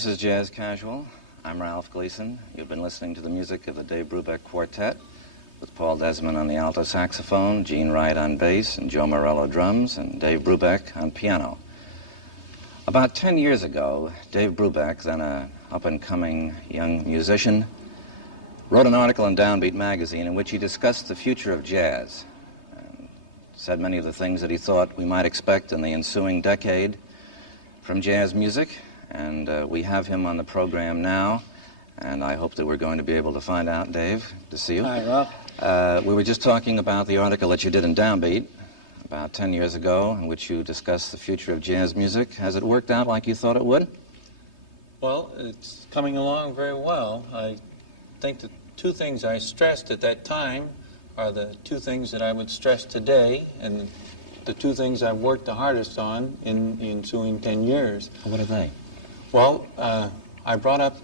This is Jazz Casual. I'm Ralph Gleason. You've been listening to the music of the Dave Brubeck Quartet with Paul Desmond on the alto saxophone, Gene Wright on bass, and Joe Morello drums, and Dave Brubeck on piano. About 10 years ago, Dave Brubeck, then an up-and-coming young musician, wrote an article in Downbeat magazine in which he discussed the future of jazz and said many of the things that he thought we might expect in the ensuing decade from jazz music. And we have him on the program now, and I hope that we're going to be able to find out. Dave, to see you. Hi, Rob. We were just talking about the article that you did in Downbeat about 10 years ago, in which you discussed the future of jazz music. Has it worked out like you thought it would? Well, it's coming along very well. I think the two things I stressed at that time are the two things that I would stress today, and the two things I've worked the hardest on in the ensuing 10 years. What are they? Well, I brought up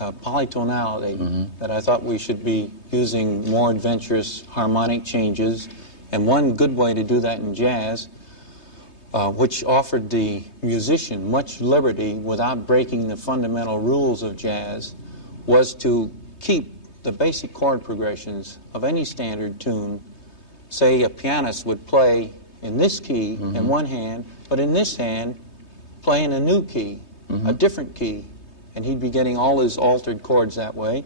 polytonality, that I thought we should be using more adventurous harmonic changes, and one good way to do that in jazz, which offered the musician much liberty without breaking the fundamental rules of jazz, was to keep the basic chord progressions of any standard tune. Say a pianist would play in this key in one hand, but in this hand play in a new key, a different key, and he'd be getting all his altered chords that way.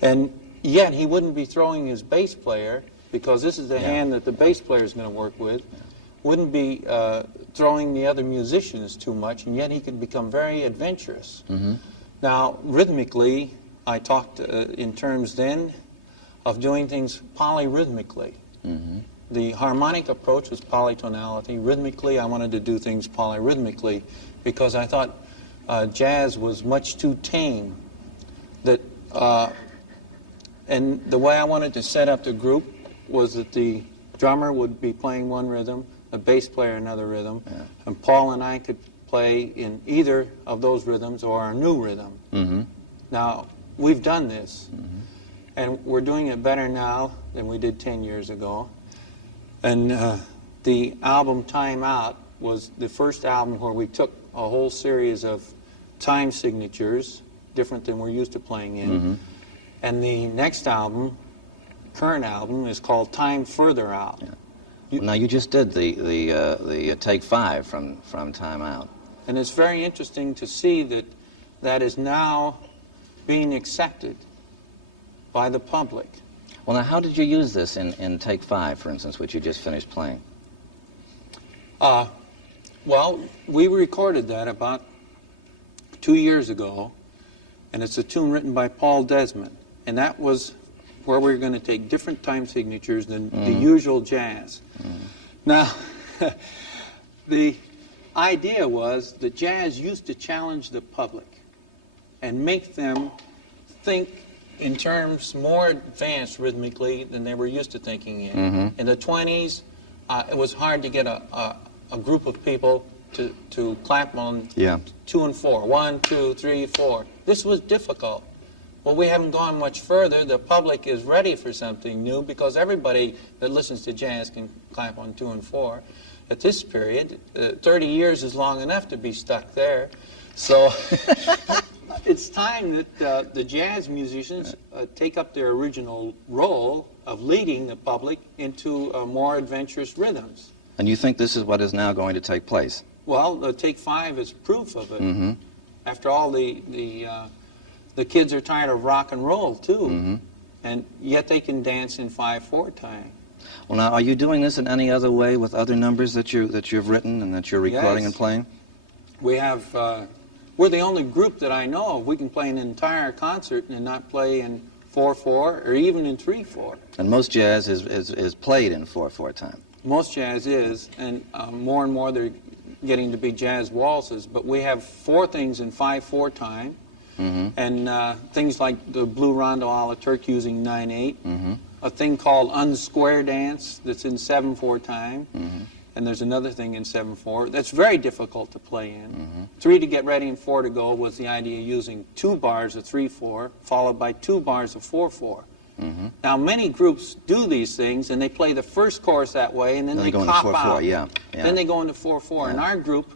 And yet he wouldn't be throwing his bass player, because this is the hand that the bass player is going to work with, wouldn't be throwing the other musicians too much, and yet he could become very adventurous. Now, rhythmically, I talked in terms then of doing things polyrhythmically. The harmonic approach was polytonality. Rhythmically, I wanted to do things polyrhythmically, because I thought jazz was much too tame. And the way I wanted to set up the group was that the drummer would be playing one rhythm, the bass player another rhythm, and Paul and I could play in either of those rhythms or a new rhythm. Now, we've done this, and we're doing it better now than we did 10 years ago. And the album Time Out was the first album where we took a whole series of time signatures, different than we're used to playing in. And the next album, current album, is called Time Further Out. Well, now, you just did the Take 5 from Time Out. And it's very interesting to see that that is now being accepted by the public. Well, now, how did you use this in Take 5, for instance, which you just finished playing? Well, we recorded that about 2 years ago, and it's a tune written by Paul Desmond, and that was where we were going to take different time signatures than the usual jazz. Now, the idea was that jazz used to challenge the public and make them think in terms more advanced rhythmically than they were used to thinking in. In the 20s, it was hard to get a group of people to clap on 2 and 4. 1, 2, 3, 4. This was difficult. Well, we haven't gone much further. The public is ready for something new, because everybody that listens to jazz can clap on 2 and 4. At this period, 30 years is long enough to be stuck there. So it's time that the jazz musicians take up their original role of leading the public into more adventurous rhythms. And you think this is what is now going to take place? Well, the Take 5 is proof of it. After all, the kids are tired of rock and roll, too. And yet they can dance in 5/4 time. Well, now, are you doing this in any other way with other numbers that you've written and that you're recording and playing? We have, we're the only group that I know of. We can play an entire concert and not play in 4/4 or even in 3/4. And most jazz is played in 4/4 time. Most jazz is, and more they're getting to be jazz waltzes. But we have 4 things in 5/4 time, and things like the Blue Rondo a la Turk using 9/8, a thing called Unsquare Dance that's in 7/4 time, and there's another thing in 7/4 that's very difficult to play in. 3 to get ready and 4 to go was the idea of using 2 bars of 3/4 followed by 2 bars of 4/4. Now, many groups do these things, and they play the first chorus that way, and then they go cop into 4/4, out. Then they go into 4/4. In our group,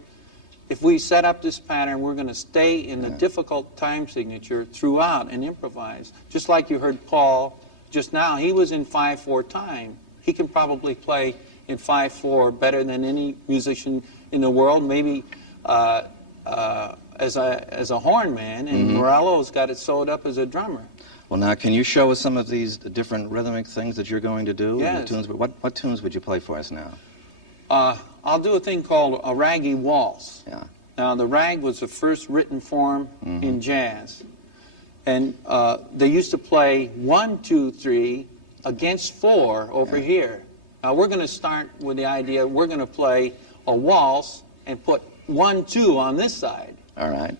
if we set up this pattern, we're going to stay in the difficult time signature throughout and improvise. Just like you heard Paul just now, he was in 5/4 time. He can probably play in 5/4 better than any musician in the world, maybe as a horn man, and Morello's got it sewed up as a drummer. Well, now, can you show us some of these different rhythmic things that you're going to do? Yes. The tunes, what tunes would you play for us now? I'll do a thing called a raggy waltz. Yeah. Now, the rag was the first written form in jazz. And they used to play 1, 2, 3 against 4 over here. Now, we're going to start with the idea we're going to play a waltz and put 1, 2 on this side. All right.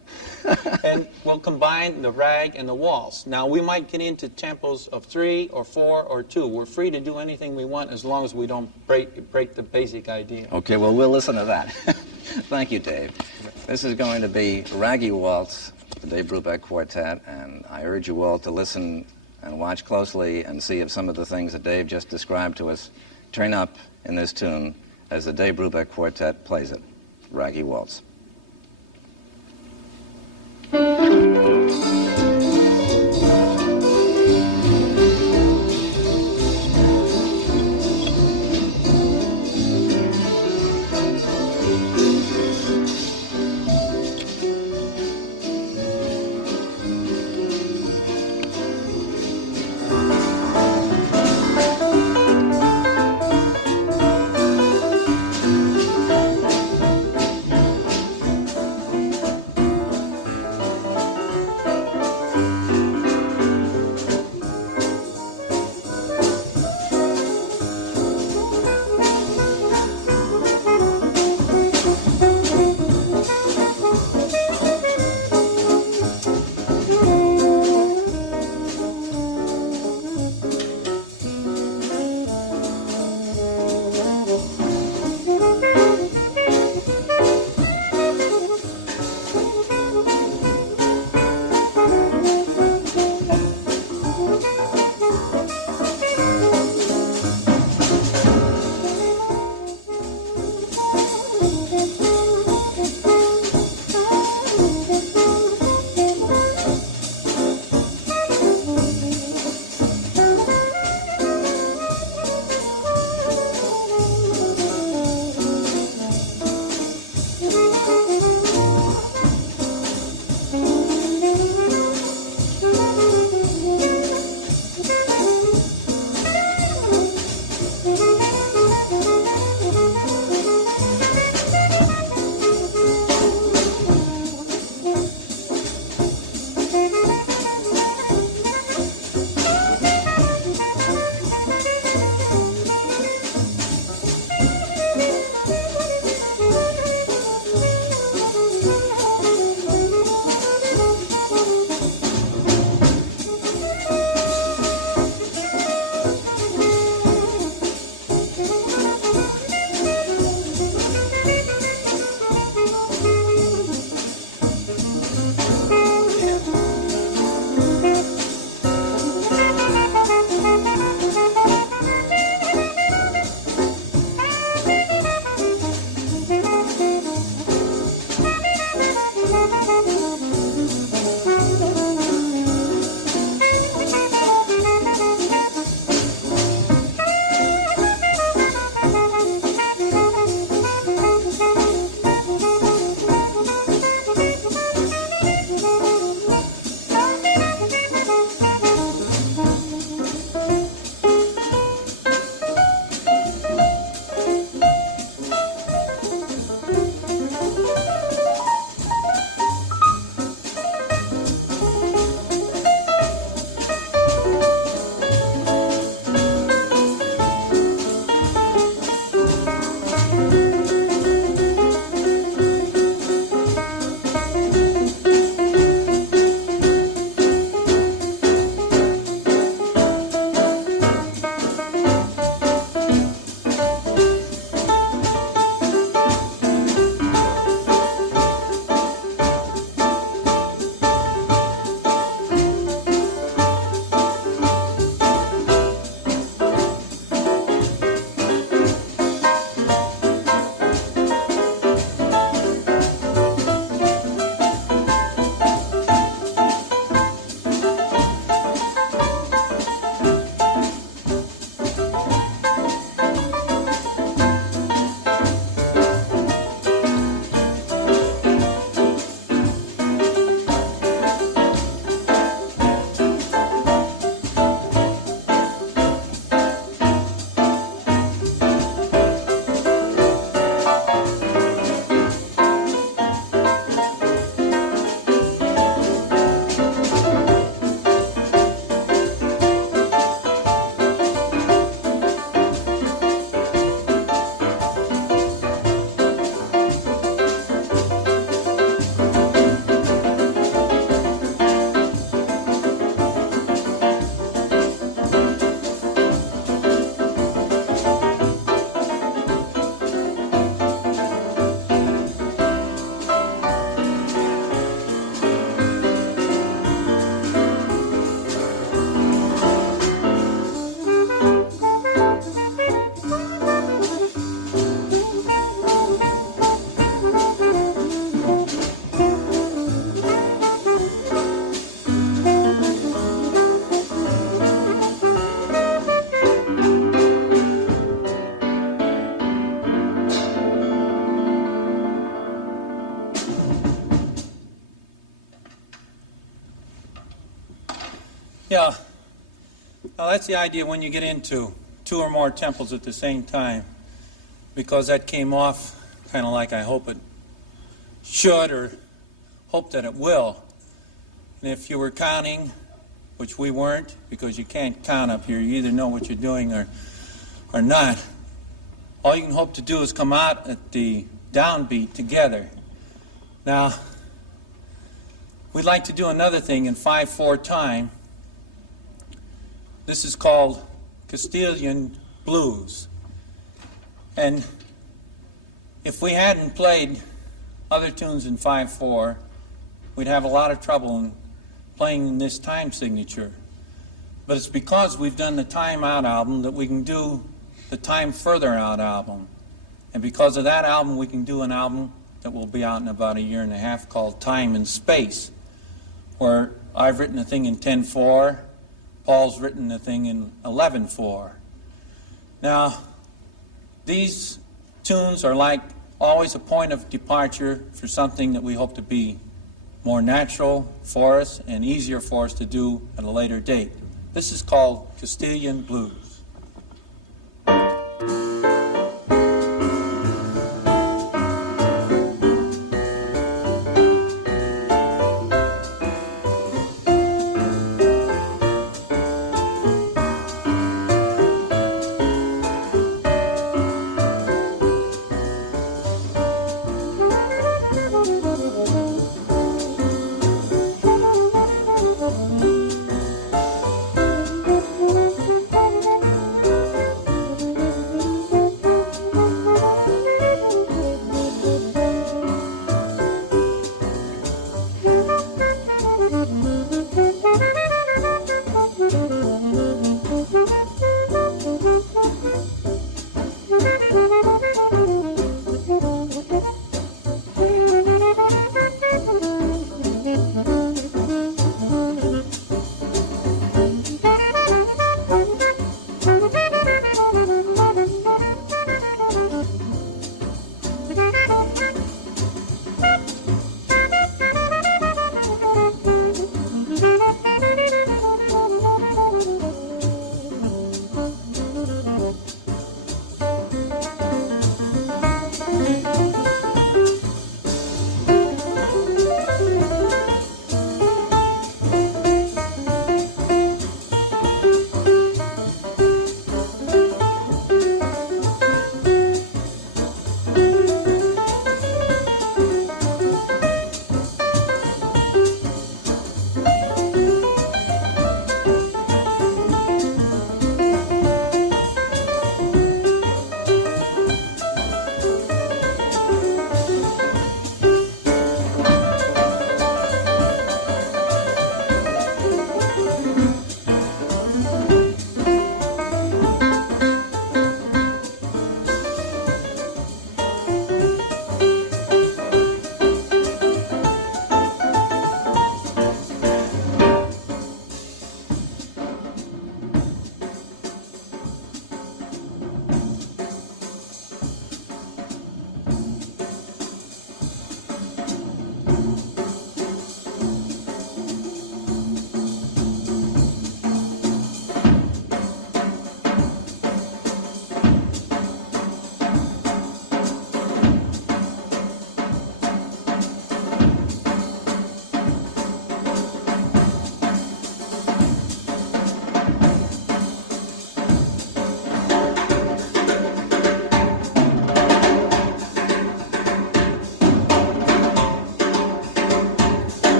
And we'll combine the rag and the waltz. Now, we might get into tempos of 3 or 4 or 2. We're free to do anything we want as long as we don't break the basic idea. Okay, well, we'll listen to that. Thank you, Dave. This is going to be Raggy Waltz, the Dave Brubeck Quartet, and I urge you all to listen and watch closely and see if some of the things that Dave just described to us turn up in this tune as the Dave Brubeck Quartet plays it. Raggy Waltz. Yeah. Now that's the idea when you get into two or more tempos at the same time, because that came off kind of like I hope it should or hope that it will. And if you were counting, which we weren't, because you can't count up here, you either know what you're doing or not, all you can hope to do is come out at the downbeat together. Now, we'd like to do another thing in 5/4 time. This is called Castilian Blues. And if we hadn't played other tunes in 5/4, we'd have a lot of trouble in playing in this time signature. But it's because we've done the Time Out album that we can do the Time Further Out album. And because of that album, we can do an album that will be out in about a year and a half called Time and Space, where I've written a thing in 10/4, Paul's written a thing in 11/4. Now, these tunes are like always a point of departure for something that we hope to be more natural for us and easier for us to do at a later date. This is called Castilian Blues.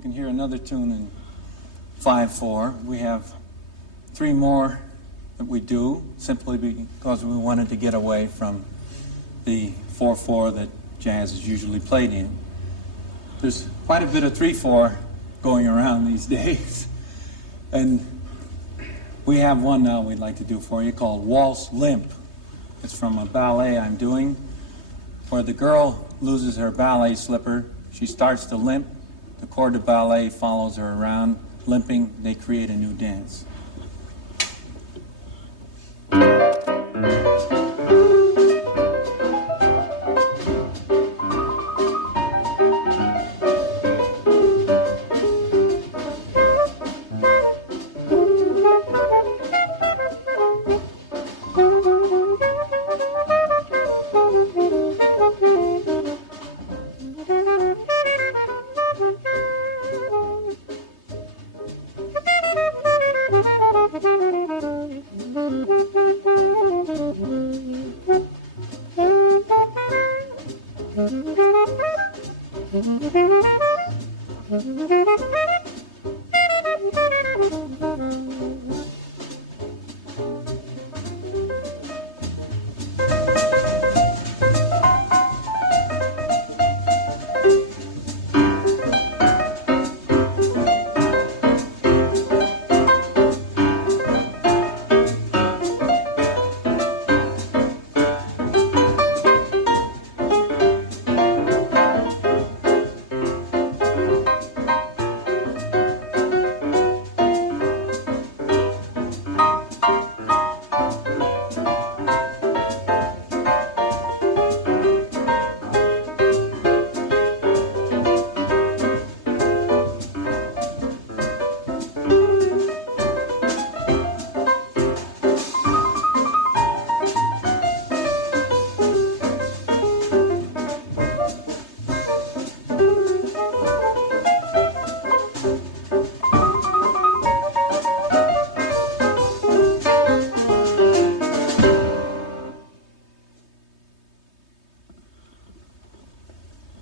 you can hear another tune in 5/4. We have 3 more that we do simply because we wanted to get away from the 4/4 that jazz is usually played in. There's quite a bit of 3/4 going around these days. And we have one now we'd like to do for you called Waltz Limp. It's from a ballet I'm doing where the girl loses her ballet slipper. She starts to limp. The corps de ballet follows her around. Limping, they create a new dance.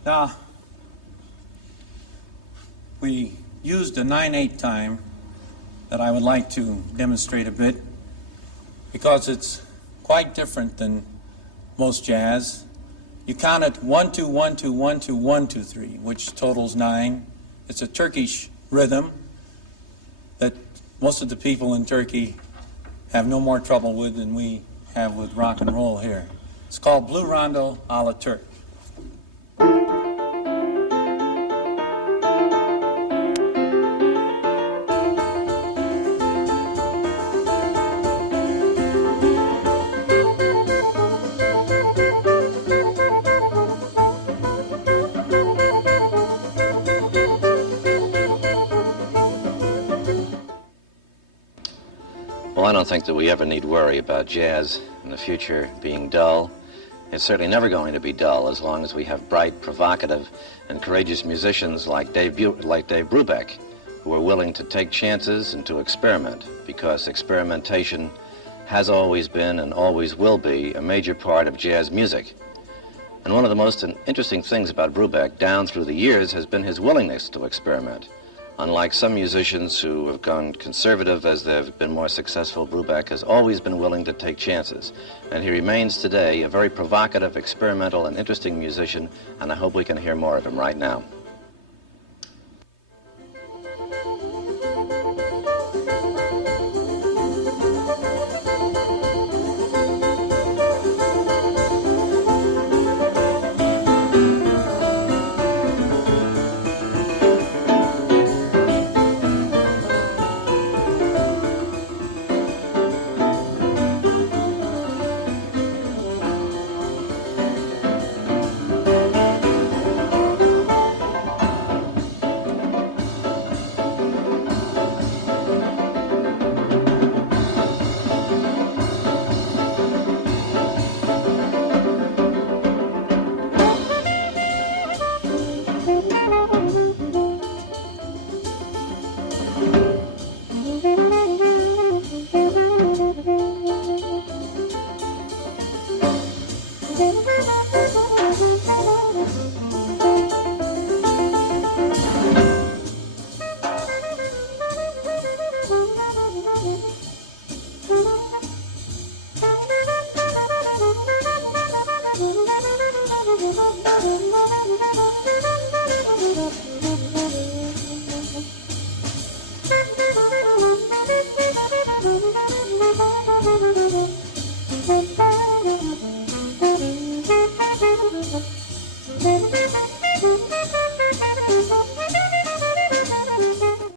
Now, we used a 9/8 time that I would like to demonstrate a bit because it's quite different than most jazz. You count it 1 2 1 2 1 2 1 2 3, which totals 9. It's a Turkish rhythm that most of the people in Turkey have no more trouble with than we have with rock and roll here. It's called Blue Rondo a la Turk. Well, I don't think that we ever need worry about jazz in the future being dull. It's certainly never going to be dull as long as we have bright, provocative, and courageous musicians like Dave Brubeck, who are willing to take chances and to experiment, because experimentation has always been and always will be a major part of jazz music. And one of the most interesting things about Brubeck down through the years has been his willingness to experiment. Unlike some musicians who have gone conservative as they've been more successful, Brubeck has always been willing to take chances. And he remains today a very provocative, experimental, and interesting musician, and I hope we can hear more of him right now.